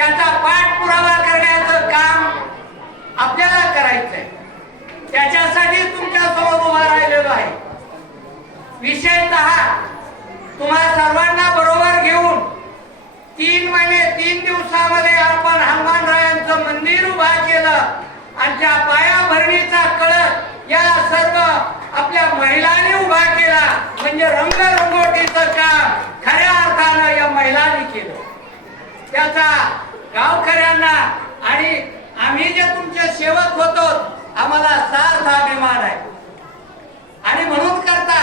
त्याचा पाठपुरावा करण्याचं काम आपल्याला करायचंय। त्याच्यासाठी तुमच्या समोर उभा राहिलेलो आहे। विशेषतः तुम्हा सर्वांना बरोबर घेऊन 3 महिने 3 दिवसामध्ये आपण हनुमानरायांचं मंदिर उभा केलं आणि त्या पायाभरणीचा कळस या सर्व आपल्या महिलांनी उभा केला। म्हणजे रंगरंगोटीचं काम खऱ्या अर्थानं या महिलांनी केलं। त्याचा गावकऱ्यांना आणि आम्ही जे तुमचे सेवक होतो आम्हाला सार्थ अभिमान आहे। आणि म्हणून करता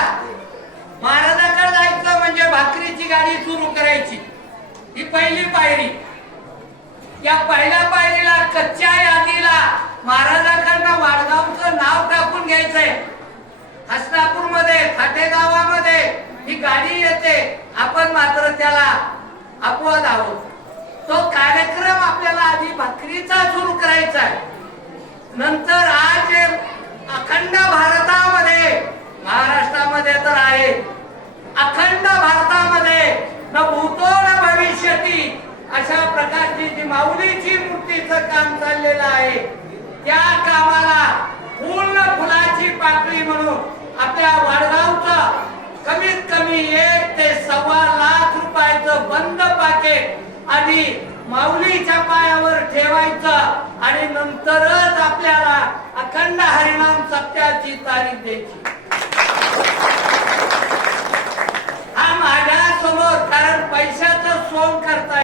महाराजांकडे जायचं म्हणजे भाकरीची गाडी सुरू करायची, ही पहिली पायरी। या पहिल्या पायरीला कच्च्या यादीला महाराजांकडनं वाडगावचं नाव टाकून घ्यायचंय। हसनापूर मध्ये खाटेगावामध्ये ही गाडी येते, आपण मात्र त्याला अपवाद आहोत। तो कार्यक्रम आपल्याला आधी भाकरीचा सुरू करायचा आहे। नंतर आज अखंड भारतामध्ये, महाराष्ट्रामध्ये तर आहे, अखंड भारतामध्ये न भूतो न भविष्यती अशा प्रकारची जी माऊलीची मूर्तीचं काम चाललेलं आहे, त्या कामाला पूर्ण फुलाची पाकळी म्हणून आपल्या वाडगावचं कमीत कमी 1 ते सव्वा लाख रुपयाचं बंद पाकिट आधी माऊलीच्या पायावर ठेवायचं आणि नंतरच आपल्याला अखंड हरिनाम सप्त्याची तारीख द्यायची।